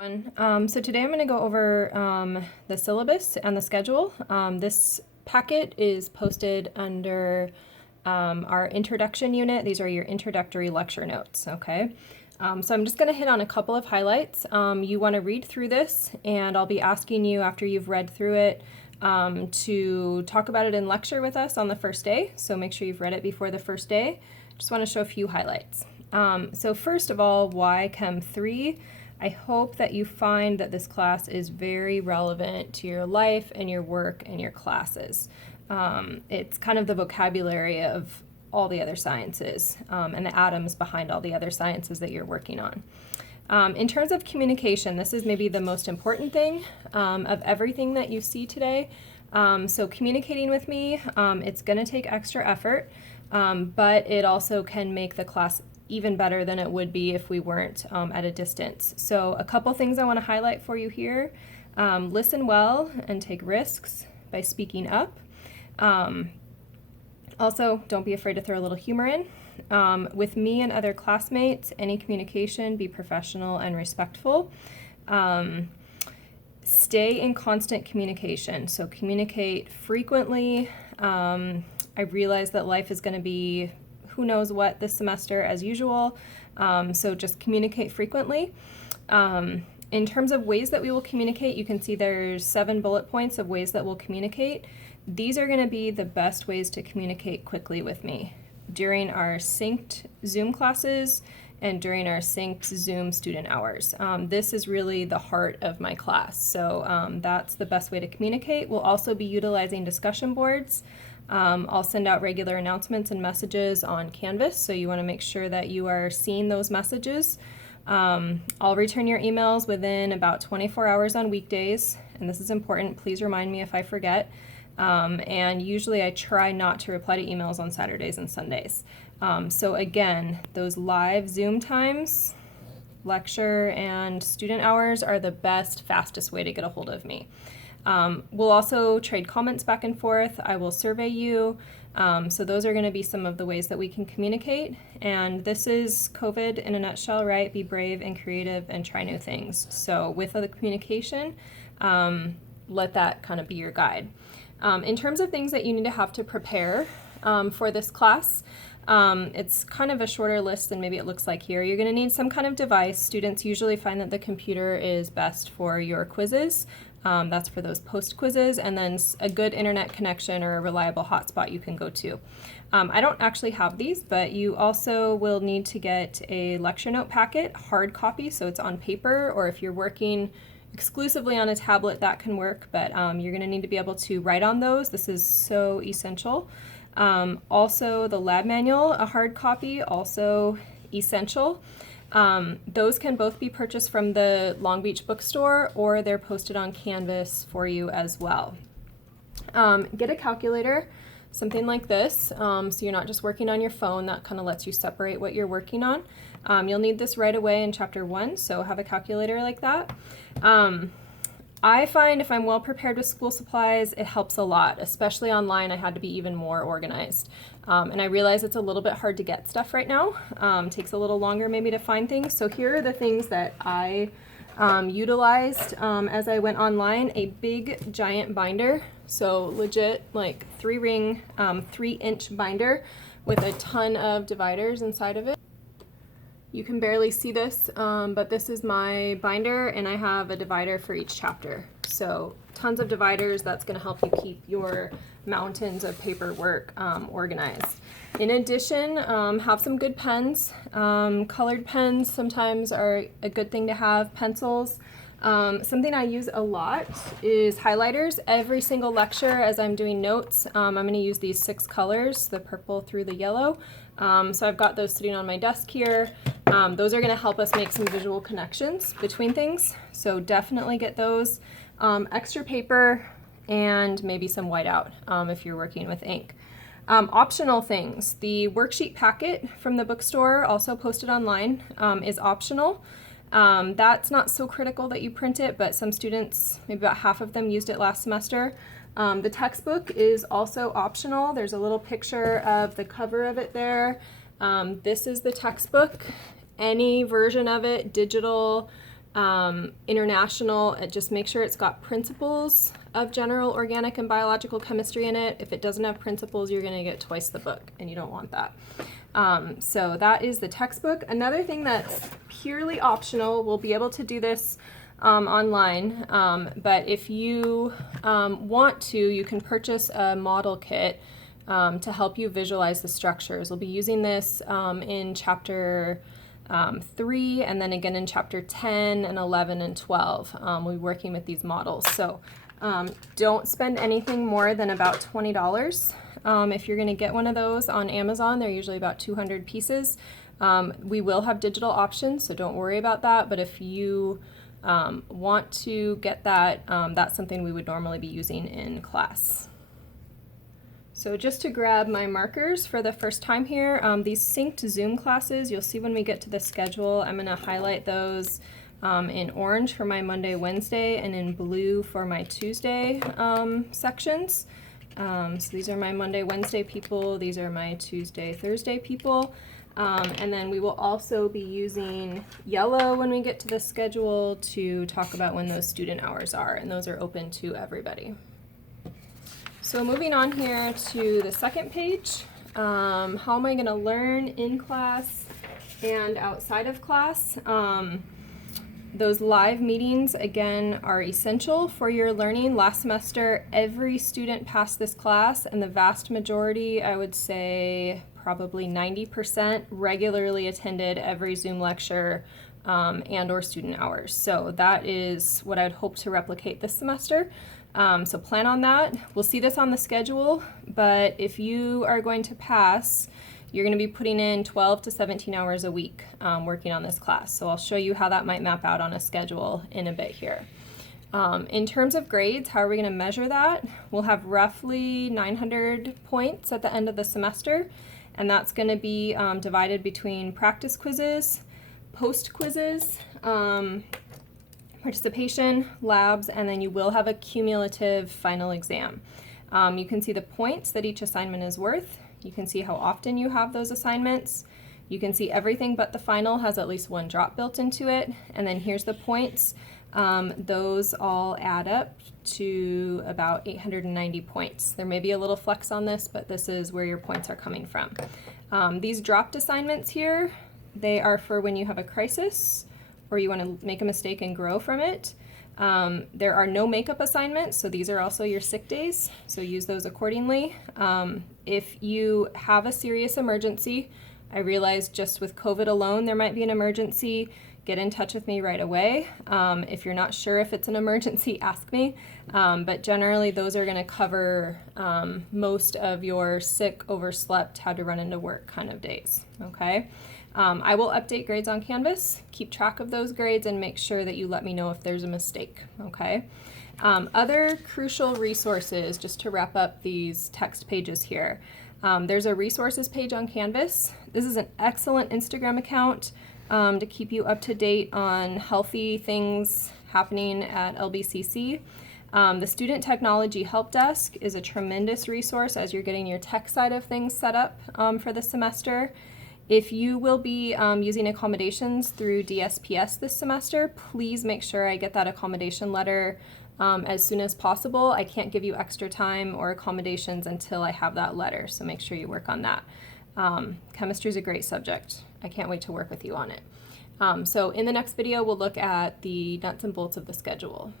So today I'm going to go over the syllabus and the schedule. This packet is posted under our introduction unit. These are your introductory lecture notes, okay? So I'm just going to hit on a couple of highlights. You want to read through this, and I'll be asking you after you've read through it to talk about it in lecture with us on the first day. So make sure you've read it before the first day. Just want to show a few highlights. So first of all, why Chem 3? I hope that you find that this class is very relevant to your life and your work and your classes. It's kind of the vocabulary of all the other sciences and the atoms behind all the other sciences that you're working on. In terms of communication, this is maybe the most important thing of everything that you see today. So communicating with me, it's going to take extra effort, but it also can make the class even better than it would be if we weren't at a distance. So a couple things I want to highlight for you here. Listen well and take risks by speaking up. Also, don't be afraid to throw a little humor in. With me and other classmates, any communication, be professional and respectful. Stay in constant communication. So communicate frequently. I realize that life is going to be who knows what this semester as usual, so just communicate frequently. In terms of ways that we will communicate, you can see there's 7 bullet points of ways that we'll communicate. These are going to be the best ways to communicate quickly with me during our synced Zoom classes and during our synced Zoom student hours. This is really the heart of my class, so that's the best way to communicate. We'll also be utilizing discussion boards. I'll send out regular announcements and messages on Canvas, so you want to make sure that you are seeing those messages. I'll return your emails within about 24 hours on weekdays, and this is important. Please remind me if I forget. And usually I try not to reply to emails on Saturdays and Sundays. So again, those live Zoom times, lecture and student hours are the best, fastest way to get a hold of me. We'll also trade comments back and forth. I will survey you. So those are going to be some of the ways that we can communicate. And this is COVID in a nutshell, right? Be brave and creative and try new things. So with the communication, let that kind of be your guide. In terms of things that you need to have to prepare for this class, it's kind of a shorter list than maybe it looks like here. You're going to need some kind of device. Students usually find that the computer is best for your quizzes. That's for those post quizzes, and then a good internet connection or a reliable hotspot you can go to. I don't actually have these, but you also will need to get a lecture note packet, hard copy, so it's on paper, or if you're working exclusively on a tablet, that can work, but you're going to need to be able to write on those. This is so essential. Also, the lab manual, a hard copy, also essential. Those can both be purchased from the Long Beach bookstore, or they're posted on Canvas for you as well. Get a calculator, something like this, so you're not just working on your phone. That kind of lets you separate what you're working on. You'll need this right away in chapter 1, so have a calculator like that. I find if I'm well prepared with school supplies, it helps a lot, especially online. I had to be even more organized. And I realize it's a little bit hard to get stuff right now. Takes a little longer maybe to find things. So here are the things that I utilized as I went online. A big giant binder, so legit like 3-inch binder with a ton of dividers inside of it. You can barely see this, but this is my binder, and I have a divider for each chapter. So tons of dividers. That's going to help you keep your mountains of paperwork organized. In addition, have some good pens. Colored pens sometimes are a good thing to have. Pencils. Something I use a lot is highlighters. Every single lecture as I'm doing notes, I'm going to use these 6 colors, the purple through the yellow. So I've got those sitting on my desk here. Those are going to help us make some visual connections between things. So definitely get those. Extra paper and maybe some whiteout if you're working with ink. Optional things. The worksheet packet from the bookstore, also posted online, is optional. That's not so critical that you print it, but some students, maybe about half of them, used it last semester. The textbook is also optional. There's a little picture of the cover of it there. This is the textbook. Any version of it, digital, International, just make sure it's got principles of general organic and biological chemistry in it. If it doesn't have principles, you're going to get twice the book, and you don't want that. So that is the textbook. Another thing that's purely optional, we'll be able to do this online, but if you want to, you can purchase a model kit to help you visualize the structures. We'll be using this in chapter 3, and then again in chapter 10 and 11 and 12. We'll be working with these models. So don't spend anything more than about $20. If you're going to get one of those on Amazon, they're usually about 200 pieces. We will have digital options, so don't worry about that. But if you want to get that, that's something we would normally be using in class. So just to grab my markers for the first time here, these synced Zoom classes, you'll see when we get to the schedule, I'm going to highlight those in orange for my Monday, Wednesday, and in blue for my Tuesday sections. So these are my Monday, Wednesday people, these are my Tuesday, Thursday people. And then we will also be using yellow when we get to the schedule to talk about when those student hours are, and those are open to everybody. So moving on here to the second page, how am I going to learn in class and outside of class? Those live meetings, again, are essential for your learning. Last semester, every student passed this class, and the vast majority, I would say probably 90%, regularly attended every Zoom lecture and or student hours. So that is what I'd hope to replicate this semester. So plan on that. We'll see this on the schedule, but if you are going to pass, you're going to be putting in 12 to 17 hours a week working on this class. So I'll show you how that might map out on a schedule in a bit here. In terms of grades, how are we going to measure that? We'll have roughly 900 points at the end of the semester, and that's going to be divided between practice quizzes, post quizzes, participation, labs, and then you will have a cumulative final exam. You can see the points that each assignment is worth. You can see how often you have those assignments. You can see everything but the final has at least one drop built into it. And then here's the points. Those all add up to about 890 points. There may be a little flex on this, but this is where your points are coming from. These dropped assignments here, they are for when you have a crisis or you want to make a mistake and grow from it. There are no makeup assignments, so these are also your sick days, so use those accordingly. If you have a serious emergency, I realize just with COVID alone there might be an emergency, get in touch with me right away. If you're not sure if it's an emergency, ask me, but generally those are going to cover most of your sick, overslept, had to run into work kind of days, okay? I will update grades on Canvas, keep track of those grades, and make sure that you let me know if there's a mistake, okay? Other crucial resources, just to wrap up these text pages here. There's a resources page on Canvas. This is an excellent Instagram account to keep you up to date on healthy things happening at LBCC. The Student Technology Help Desk is a tremendous resource as you're getting your tech side of things set up for the semester. If you will be using accommodations through DSPS this semester, please make sure I get that accommodation letter as soon as possible. I can't give you extra time or accommodations until I have that letter, so make sure you work on that. Chemistry is a great subject. I can't wait to work with you on it. So in the next video, we'll look at the nuts and bolts of the schedule.